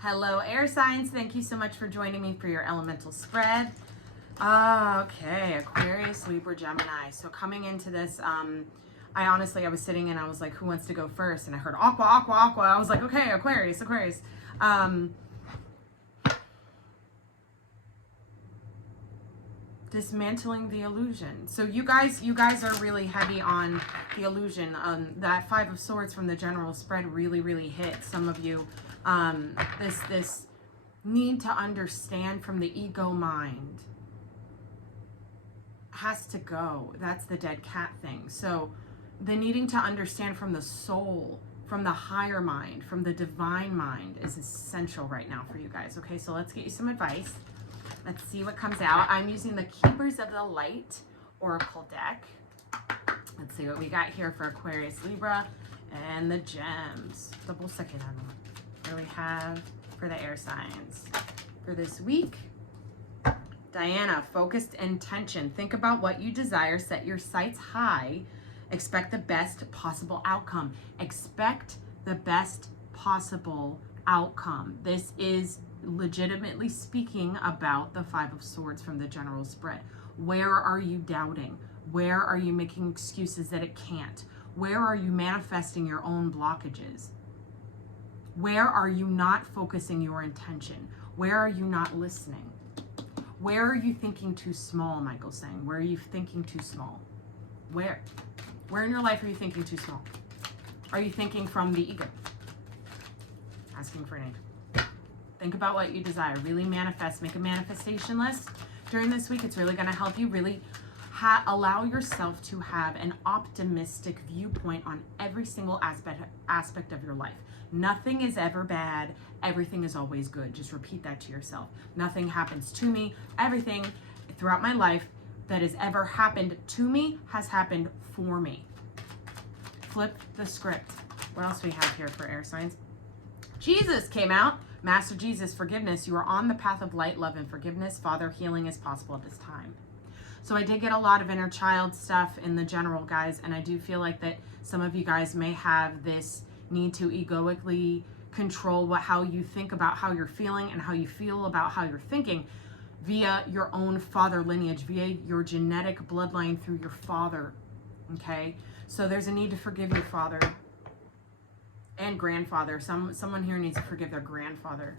Hello, air signs. Thank you so much for joining me for your elemental spread. Okay, Aquarius, Libra, Gemini. So coming into this, I was sitting and I was like, who wants to go first? And I heard aqua, aqua, aqua. I was like, okay, Aquarius, Aquarius. Dismantling the illusion. So you guys are really heavy on the illusion. That Five of Swords from the general spread really hit some of you. This need to understand from the ego mind has to go. That's the dead cat thing. So the needing to understand from the soul, from the higher mind, from the divine mind is essential right now for you guys. Okay, so let's get you some advice. Let's see what comes out. I'm using the Keepers of the Light Oracle deck. Let's see what we got here for Aquarius, Libra, and the gems. Double second on them. What do we have for the air signs for this week? Diana, focused intention. Think about what you desire. Set your sights high. Expect the best possible outcome. Expect the best possible outcome. This is legitimately speaking about the Five of Swords from the general spread. Where are you doubting? Where are you making excuses that it can't? Where are you manifesting your own blockages? Where are you not focusing your intention? Where are you not listening? Where are you thinking too small, Michael's saying? Where are you thinking too small? Where in your life are you thinking too small? Are you thinking from the ego? Asking for an aid. Think about what you desire. Really manifest. Make a manifestation list during this week. It's really going to help you really allow yourself to have an optimistic viewpoint on every single aspect of your life. Nothing is ever bad. Everything is always good. Just repeat that to yourself. Nothing happens to me. Everything throughout my life that has ever happened to me has happened for me. Flip the script. What else do we have here for air signs? Jesus came out. Master Jesus, forgiveness. You are on the path of light, love, and forgiveness. Father, healing is possible at this time. So I did get a lot of inner child stuff in the general, guys, and I do feel like that some of you guys may have this need to egoically control how you think about how you're feeling and how you feel about how you're thinking via your own father lineage, via your genetic bloodline through your father, okay? So there's a need to forgive your father and grandfather. Someone here needs to forgive their grandfather.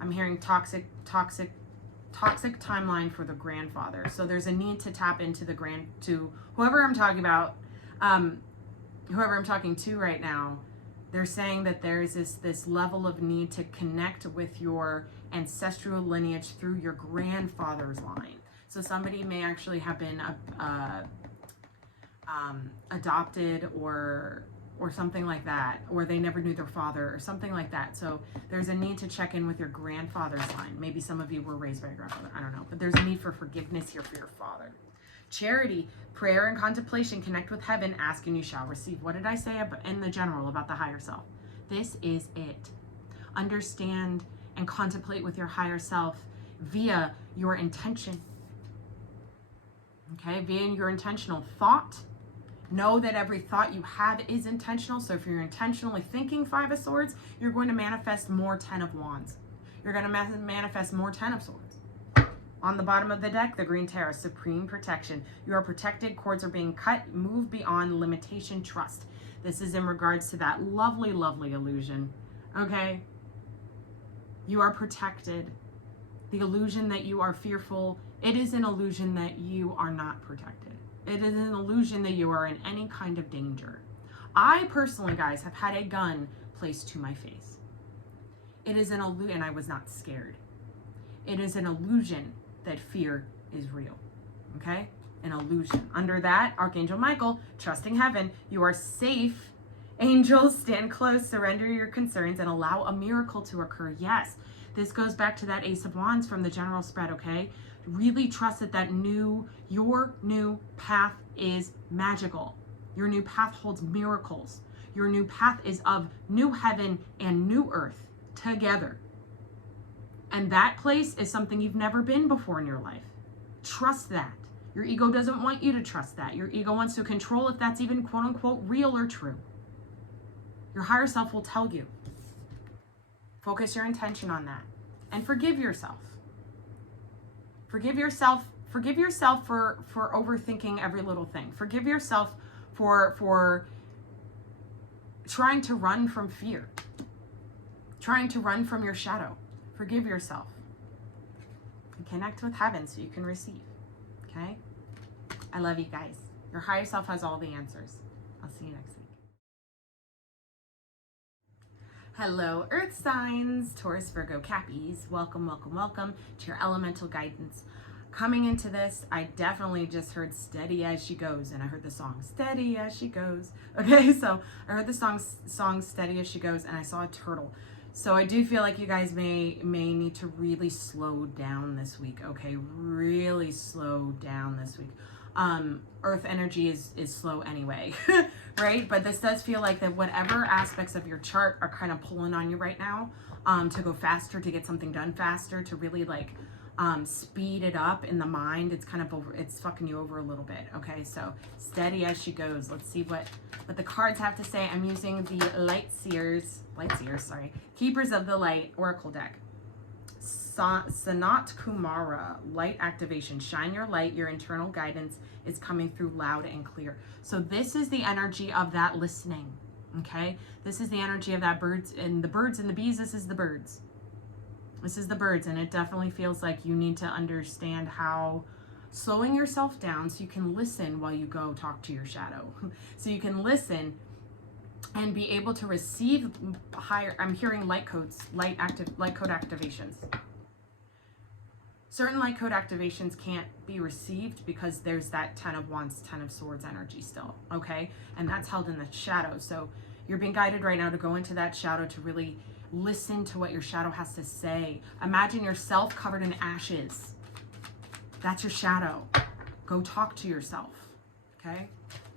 I'm hearing toxic timeline for the grandfather. So there's a need to tap into to whoever I'm talking about, whoever I'm talking to right now. They're saying that there's this level of need to connect with your ancestral lineage through your grandfather's line. So somebody may actually have been adopted or something like that, or they never knew their father or something like that. So there's a need to check in with your grandfather's line. Maybe some of you were raised by a grandfather, I don't know, but there's a need for forgiveness here for your father. Charity, prayer and contemplation, connect with heaven, ask and you shall receive. What did I say in the general about the higher self? This is it. Understand and contemplate with your higher self via your intention. Okay, via your intentional thought. Know that every thought you have is intentional. So if you're intentionally thinking Five of Swords, you're going to manifest more Ten of Wands. You're going to manifest more Ten of Swords. On the bottom of the deck, the Green Tarot, supreme protection. You are protected. Cords are being cut. Move beyond limitation. Trust. This is in regards to that lovely, lovely illusion. Okay? You are protected. The illusion that you are fearful, it is an illusion that you are not protected. It is an illusion that you are in any kind of danger. I personally, guys, have had a gun placed to my face. It is an illusion, and I was not scared. It is an illusion that fear is real, okay? An illusion. Under that, Archangel Michael, trusting heaven, you are safe. Angels, stand close, surrender your concerns, and allow a miracle to occur. Yes, this goes back to that Ace of Wands from the general spread, okay? Really trust that your new path is magical. Your new path holds miracles. Your new path is of new heaven and new earth together. And that place is something you've never been before in your life. Trust that. Your ego doesn't want you to trust that. Your ego wants to control if that's even quote unquote real or true. Your higher self will tell you. Focus your intention on that. And forgive yourself. Forgive yourself for overthinking every little thing. Forgive yourself for trying to run from fear. Trying to run from your shadow. Forgive yourself. And connect with heaven so you can receive. Okay? I love you guys. Your higher self has all the answers. I'll see you next week. Hello, Earth signs, Taurus, Virgo, Cappies. Welcome, welcome, welcome to your elemental guidance. Coming into this, I definitely just heard Steady As She Goes, and I heard the song Steady As She Goes. Okay, so I heard the song Steady As She Goes, and I saw a turtle. So I do feel like you guys may need to really slow down this week, okay? Really slow down this week. Earth energy is slow anyway, right? But this does feel like that whatever aspects of your chart are kind of pulling on you right now, to go faster, to get something done faster, to really like speed it up in the mind. It's kind of it's fucking you over a little bit. Okay, so Steady As She Goes. Let's see what the cards have to say. I'm using the Light Seers, sorry, Keepers of the Light Oracle deck. Sanat Kumara, light activation. Shine your light. Your internal guidance is coming through loud and clear. So this is the energy of that listening. Okay, this is the energy of that birds and the bees. This is the birds. This is the birds, and it definitely feels like you need to understand how slowing yourself down so you can listen while you go talk to your shadow. So you can listen and be able to receive higher. I'm hearing light code activations. Certain light code activations can't be received because there's that 10 of Wands, 10 of Swords energy still, okay? And that's held in the shadow. So you're being guided right now to go into that shadow to really listen to what your shadow has to say. Imagine yourself covered in ashes. That's your shadow. Go talk to yourself, okay?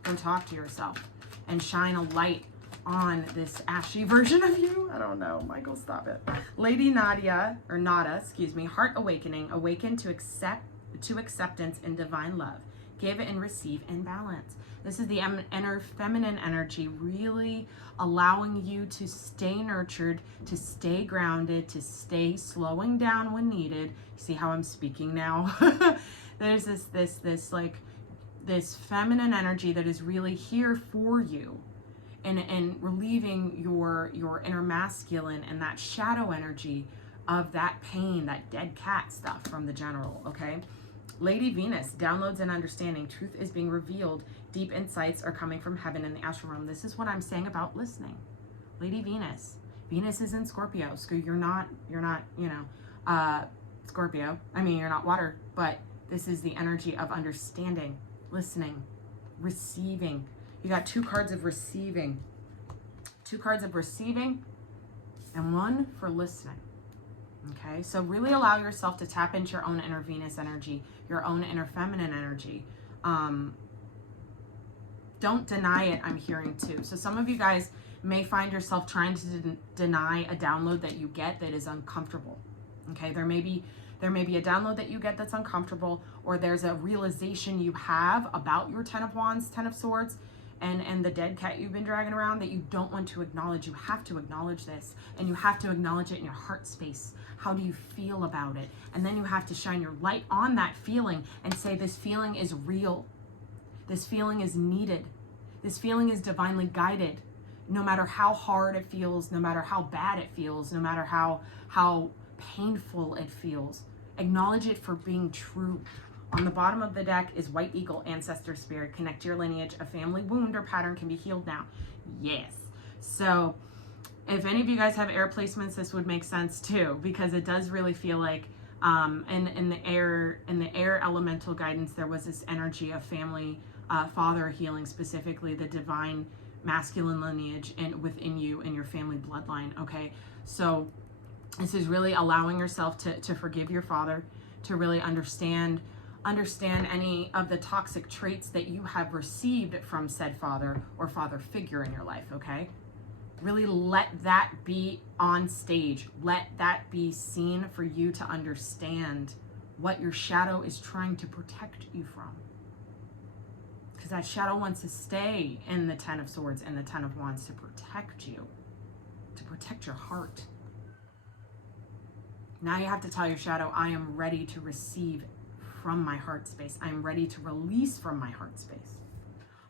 Go talk to yourself and shine a light on this ashy version of you. I don't know. Michael, stop it. Lady Nada, heart awakening. Awaken to acceptance and divine love. Give and receive in balance. This is the inner feminine energy, really allowing you to stay nurtured, to stay grounded, to stay slowing down when needed. See how I'm speaking now? There's this feminine energy that is really here for you. And relieving your inner masculine and that shadow energy of that pain, that dead cat stuff from the general, okay? Lady Venus, downloads and understanding. Truth is being revealed. Deep insights are coming from heaven in the astral realm. This is what I'm saying about listening. Lady Venus. Venus is in Scorpio. So you're not, Scorpio. I mean, you're not water, but this is the energy of understanding, listening, receiving. You got 2 cards of receiving. 2 cards of receiving and 1 for listening. Okay, so really allow yourself to tap into your own inner Venus energy, your own inner feminine energy. Don't deny it, I'm hearing too. So some of you guys may find yourself trying to deny a download that you get that is uncomfortable. Okay, there may be a download that you get that's uncomfortable, or there's a realization you have about your 10 of Wands, 10 of Swords, and the dead cat you've been dragging around that you don't want to acknowledge. You have to acknowledge this, and you have to acknowledge it in your heart space. How do you feel about it? And then you have to shine your light on that feeling and say, this feeling is real. This feeling is needed. This feeling is divinely guided. No matter how hard it feels, no matter how bad it feels, no matter how painful it feels, acknowledge it for being true. On the bottom of the deck is White Eagle, Ancestor Spirit. Connect your lineage. A family wound or pattern can be healed now. Yes. So if any of you guys have air placements, this would make sense too, because it does really feel like in the air elemental guidance, there was this energy of family, father healing, specifically the divine masculine lineage and within you and your family bloodline. Okay, so this is really allowing yourself to forgive your father, to really understand any of the toxic traits that you have received from said father or father figure in your life. Okay, really let that be on stage. Let that be seen for you to understand what your shadow is trying to protect you from. Because that shadow wants to stay in the Ten of Swords and the Ten of Wands to protect you, to protect your heart. Now you have to tell your shadow, I am ready to receive from my heart space. I'm ready to release from my heart space.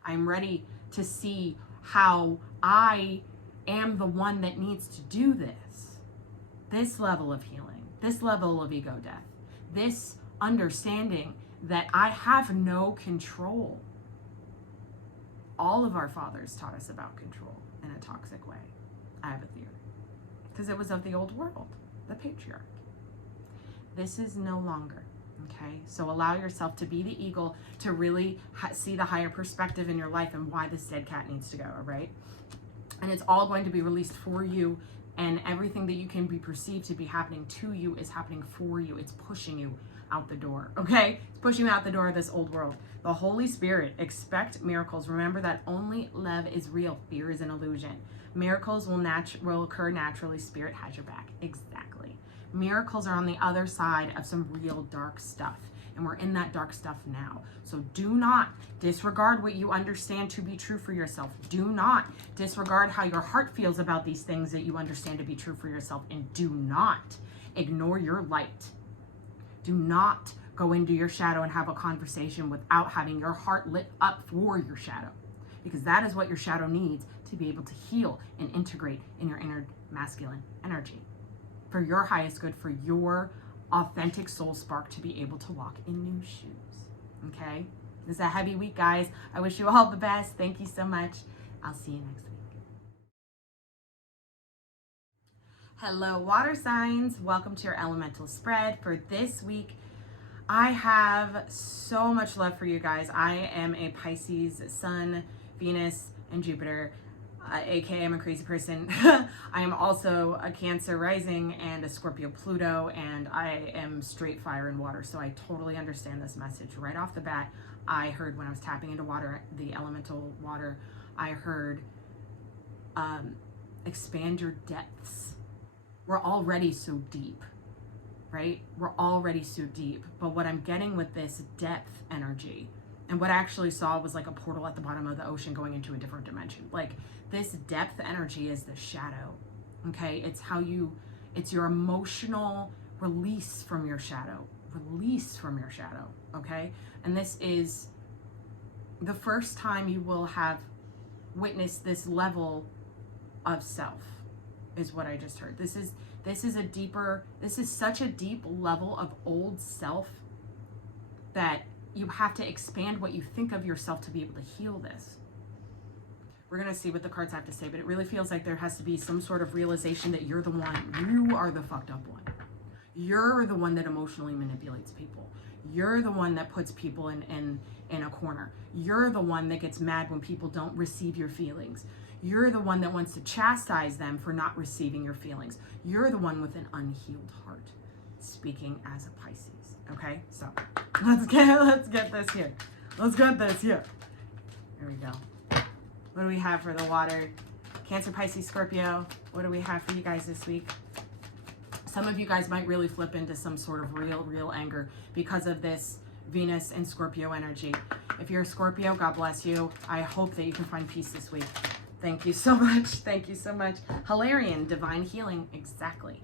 I'm ready to see how I am the one that needs to do this level of healing, this level of ego death, this understanding that I have no control. All of our fathers taught us about control in a toxic way. I have a theory. Because it was of the old world, the patriarch. This is no longer, okay? So allow yourself to be the eagle, to really see the higher perspective in your life and why this dead cat needs to go, all right? And it's all going to be released for you, and everything that you can be perceived to be happening to you is happening for you. It's pushing you out the door, okay? It's pushing you out the door of this old world. The Holy Spirit, expect miracles. Remember that only love is real. Fear is an illusion. Miracles will occur naturally. Spirit has your back. Exactly. Miracles are on the other side of some real dark stuff. And we're in that dark stuff now. So do not disregard what you understand to be true for yourself. Do not disregard how your heart feels about these things that you understand to be true for yourself. And do not ignore your light. Do not go into your shadow and have a conversation without having your heart lit up for your shadow. Because that is what your shadow needs to be able to heal and integrate in your inner masculine energy. For your highest good, for your authentic soul spark to be able to walk in new shoes. Okay? This is a heavy week, guys. I wish you all the best. Thank you so much. I'll see you next week. Hello, water signs. Welcome to your elemental spread. For this week, I have so much love for you guys. I am a Pisces, Sun, Venus, and Jupiter. AKA I'm a crazy person. I am also a Cancer rising and a Scorpio Pluto, and I am straight fire and water, so I totally understand this message. Right off the bat, I heard when I was tapping into water, the elemental water, I heard expand your depths. We're already so deep, right? We're already so deep, but what I'm getting with this depth energy, and what I actually saw was like a portal at the bottom of the ocean going into a different dimension. Like, this depth energy is the shadow, okay? It's your emotional release from your shadow, okay? And this is the first time you will have witnessed this level of self, is what I just heard. This is such a deep level of old self that you have to expand what you think of yourself to be able to heal this. We're going to see what the cards have to say, but it really feels like there has to be some sort of realization that you're the one. You are the fucked up one. You're the one that emotionally manipulates people. You're the one that puts people in a corner. You're the one that gets mad when people don't receive your feelings. You're the one that wants to chastise them for not receiving your feelings. You're the one with an unhealed heart. Speaking as a Pisces. Okay, so let's get this here. Here we go. What do we have for the water? Cancer, Pisces, Scorpio. What do we have for you guys this week? Some of you guys might really flip into some sort of real anger because of this Venus and Scorpio energy. If you're a Scorpio, God bless you. I hope that you can find peace this week. Thank you so much. Thank you so much. Hilarion, divine healing. Exactly.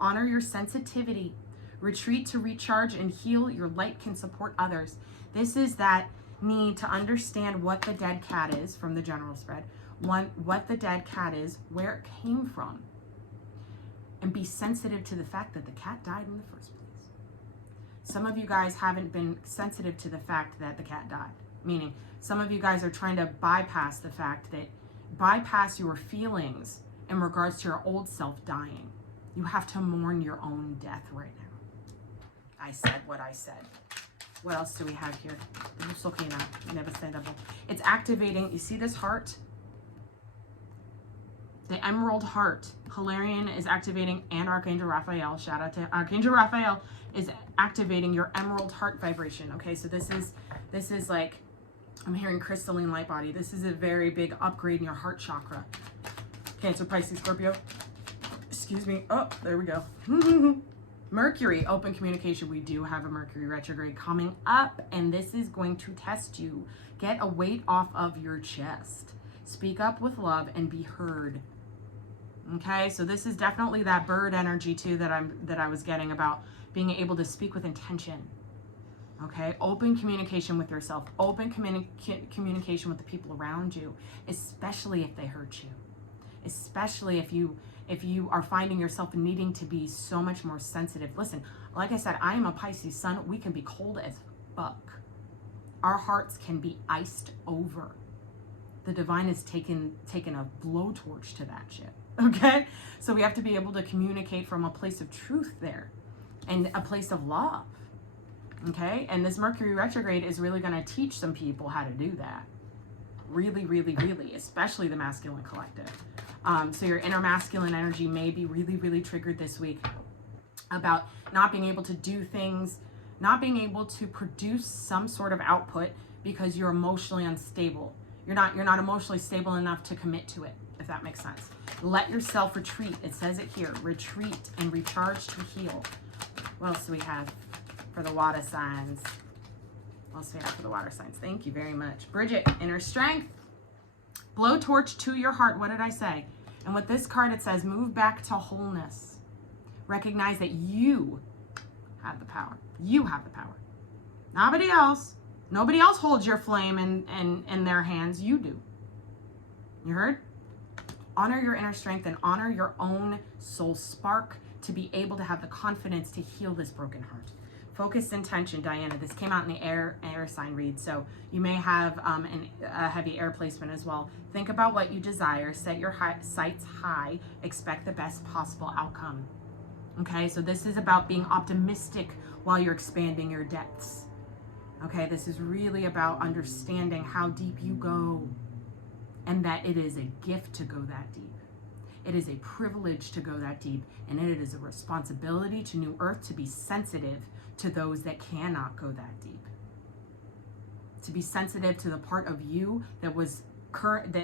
Honor your sensitivity. Retreat to recharge and heal. Your light can support others. This is that need to understand what the dead cat is from the general spread. What the dead cat is, where it came from. And be sensitive to the fact that the cat died in the first place. Some of you guys haven't been sensitive to the fact that the cat died. Meaning, some of you guys are trying to bypass your feelings in regards to your old self dying. You have to mourn your own death right now. I said what I said. What else do we have here? It's activating. You see this heart? The emerald heart. Hilarion is activating, and Archangel Raphael, shout out to Archangel Raphael, is activating your emerald heart vibration. Okay, so this is like, I'm hearing crystalline light body. This is a very big upgrade in your heart chakra. Cancer, Pisces, Scorpio. Excuse me. Oh, there we go. Mercury, open communication. We do have a Mercury retrograde coming up, and this is going to test you. Get a weight off of your chest. Speak up with love and be heard. Okay, so this is definitely that bird energy too that I was getting about being able to speak with intention. Okay, open communication with yourself, open communication with the people around you, especially if they hurt you, especially if you are finding yourself needing to be so much more sensitive. Listen, like I said, I am a Pisces sun. We can be cold as fuck. Our hearts can be iced over. The divine has taken a blowtorch to that shit. Okay, so we have to be able to communicate from a place of truth there and a place of love. Okay, and this Mercury retrograde is really going to teach some people how to do that. Really, really, really, especially the masculine collective. So your inner masculine energy may be really, really triggered this week about not being able to do things, not being able to produce some sort of output because you're emotionally unstable. You're not emotionally stable enough to commit to it, if that makes sense. Let yourself retreat. It says it here. Retreat and recharge to heal. What else do we have for the water signs? What else do we have for the water signs? Thank you very much. Bridget, inner strength. Blowtorch to your heart. What did I say? And with this card, it says move back to wholeness. Recognize that you have the power. You have the power. Nobody else. Nobody else holds your flame in their hands. You do. You heard? Honor your inner strength and honor your own soul spark to be able to have the confidence to heal this broken heart. Focused intention, Diana. This came out in the air sign read, so you may have a heavy air placement as well. Think about what you desire. Set your sights high. Expect the best possible outcome. Okay, so this is about being optimistic while you're expanding your depths. Okay, this is really about understanding how deep you go and that it is a gift to go that deep. It is a privilege to go that deep, and it is a responsibility to New Earth to be sensitive to those that cannot go that deep. To be sensitive to the part of you that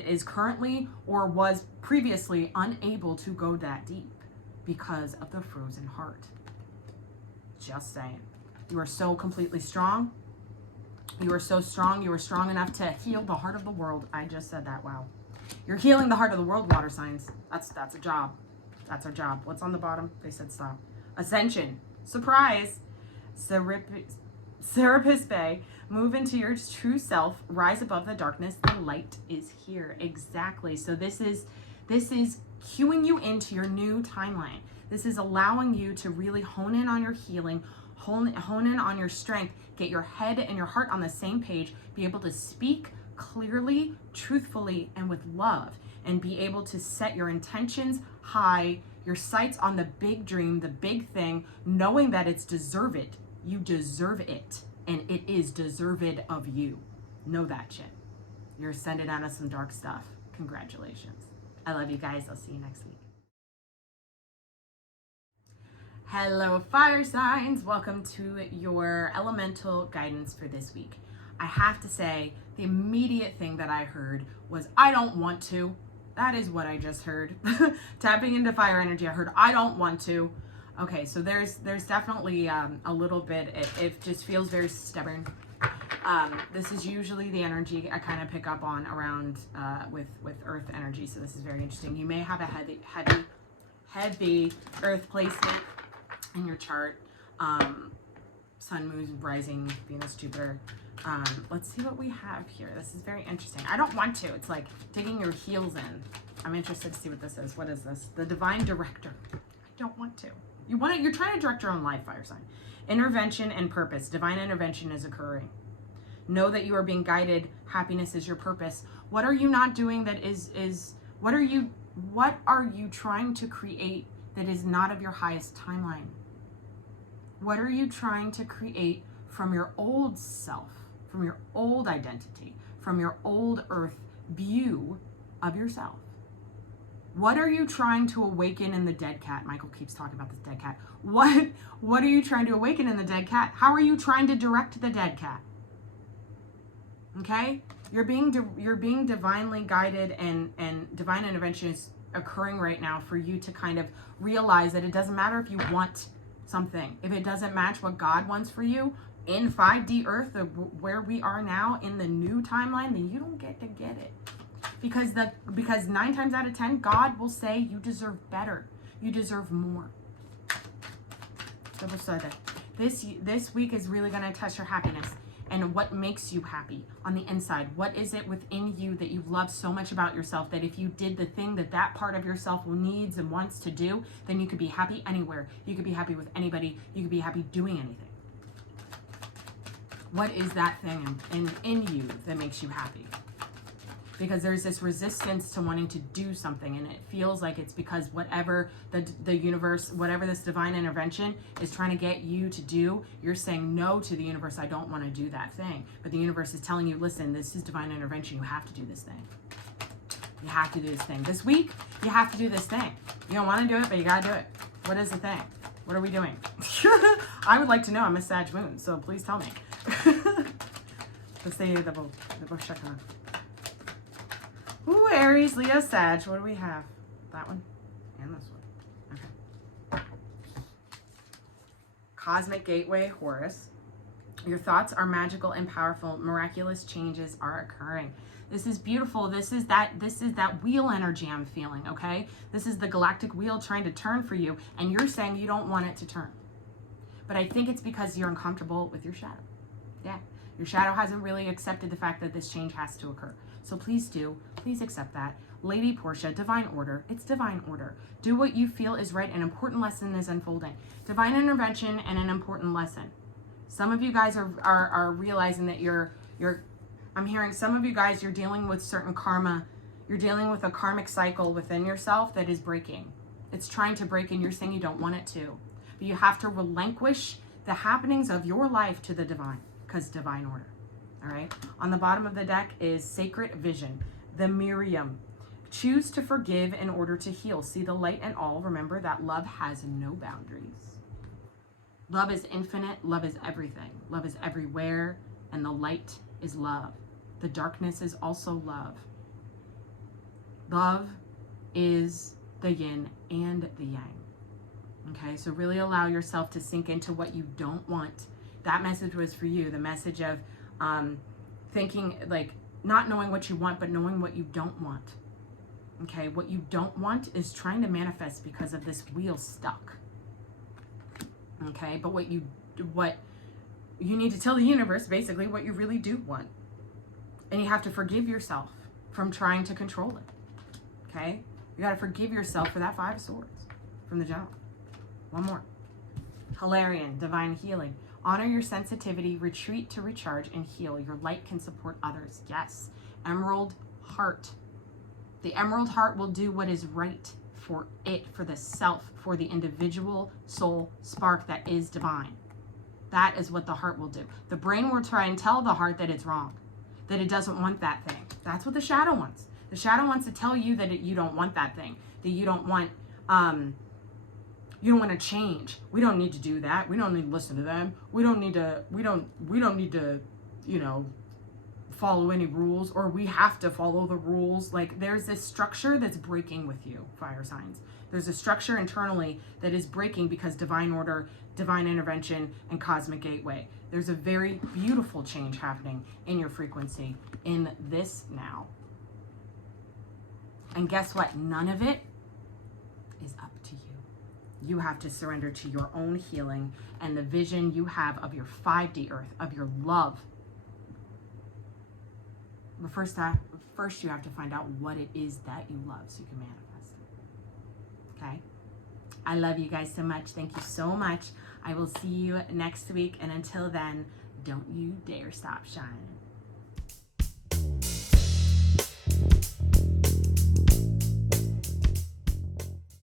is currently or was previously unable to go that deep because of the frozen heart. Just saying. You are so completely strong. You are so strong. You are strong enough to heal the heart of the world. I just said that. Wow. You're healing the heart of the world, water signs. That's a job. That's our job. What's on the bottom? They said stop. Ascension. Surprise. Serapis Bay. Move into your true self. Rise above the darkness. The light is here. Exactly. So this is cueing you into your new timeline. This is allowing you to really hone in on your healing, hone in on your strength, get your head and your heart on the same page, be able to speak clearly, truthfully, and with love, and be able to set your intentions high, your sights on the big dream, the big thing, knowing that it's deserved. You deserve it, and it is deserved of you. Know that shit. You're sending out of some dark stuff. Congratulations. I love you guys. I'll see you next week. Hello, fire signs. Welcome to your elemental guidance for this week. I have to say, the immediate thing that I heard was, I don't want to. That is what I just heard. Tapping into fire energy, I heard, I don't want to. Okay, so there's definitely a little bit, it just feels very stubborn. This is usually the energy I kind of pick up on around with earth energy, so this is very interesting. You may have a heavy earth placement in your chart. Sun, moon, rising, Venus, Jupiter. Let's see what we have here. This is very interesting. I don't want to. It's like digging your heels in. I'm interested to see what this is. What is this? The divine director. I don't want to. You're trying to direct your own life, fire sign. Intervention and purpose. Divine intervention is occurring. Know that you are being guided. Happiness is your purpose. What are you not doing that what are you trying to create that is not of your highest timeline? What are you trying to create from your old self, from your old identity, from your old earth view of yourself? What are you trying to awaken in the dead cat? Michael keeps talking about this dead cat. What are you trying to awaken in the dead cat? How are you trying to direct the dead cat? Okay? You're being divinely guided, and divine intervention is occurring right now for you to kind of realize that it doesn't matter if you want something. If it doesn't match what God wants for you in 5D Earth, where we are now in the new timeline, then you don't get to get it. Because 9 times out of 10, God will say you deserve better. You deserve more. This week is really going to test your happiness and what makes you happy on the inside. What is it within you that you love so much about yourself that if you did the thing that part of yourself needs and wants to do, then you could be happy anywhere. You could be happy with anybody. You could be happy doing anything. What is that thing in you that makes you happy? Because there's this resistance to wanting to do something, and it feels like it's because whatever the universe, whatever this divine intervention is trying to get you to do, you're saying no to the universe. I don't want to do that thing. But the universe is telling you, listen, this is divine intervention. You have to do this thing. You have to do this thing. This week, you have to do this thing. You don't want to do it, but you got to do it. What is the thing? What are we doing? I would like to know. I'm a Sag moon, so please tell me. Let's say the Boshaka. Ooh, Aries, Leo, Sag. What do we have? That one and this one. Okay. Cosmic Gateway, Horus. Your thoughts are magical and powerful. Miraculous changes are occurring. This is beautiful. This is that wheel energy I'm feeling, okay? This is the galactic wheel trying to turn for you, and you're saying you don't want it to turn. But I think it's because you're uncomfortable with your shadow. Yeah. Your shadow hasn't really accepted the fact that this change has to occur. So please do. Please accept that. Lady Portia, divine order. It's divine order. Do what you feel is right. An important lesson is unfolding. Divine intervention and an important lesson. Some of you guys are realizing that I'm hearing some of you guys, you're dealing with certain karma. You're dealing with a karmic cycle within yourself that is breaking. It's trying to break and you're saying you don't want it to. But you have to relinquish the happenings of your life to the divine, because divine order. All right. On the bottom of the deck is Sacred Vision, the Miriam. Choose to forgive in order to heal. See the light in all. Remember that love has no boundaries. Love is infinite. Love is everything. Love is everywhere. And the light is love. The darkness is also love. Love is the yin and the yang. Okay, so really allow yourself to sink into what you don't want. That message was for you. The message of thinking, like, not knowing what you want, but knowing what you don't want. Okay, what you don't want is trying to manifest because of this wheel stuck. Okay, but what you need to tell the universe basically what you really do want. And you have to forgive yourself from trying to control it. Okay, you got to forgive yourself for that 5 of Swords from the General. One more. Hilarion, divine healing. Honor your sensitivity, retreat to recharge and heal. Your light can support others. Yes. Emerald Heart. The Emerald Heart will do what is right for it, for the self, for the individual soul spark that is divine. That is what the heart will do. The brain will try and tell the heart that it's wrong, that it doesn't want that thing. That's what the shadow wants. The shadow wants to tell you that you don't want that thing, that you don't want to change. We don't need to do that. We don't need to listen to them. We don't need to, follow any rules, or we have to follow the rules. Like, there's this structure that's breaking with you, fire signs. There's a structure internally that is breaking because divine order, divine intervention, and cosmic gateway. There's a very beautiful change happening in your frequency in this now. And guess what? None of it is up to you. You have to surrender to your own healing and the vision you have of your 5D earth, of your love. But first you have to find out what it is that you love so you can manifest it. Okay? I love you guys so much. Thank you so much. I will see you next week. And until then, don't you dare stop shining.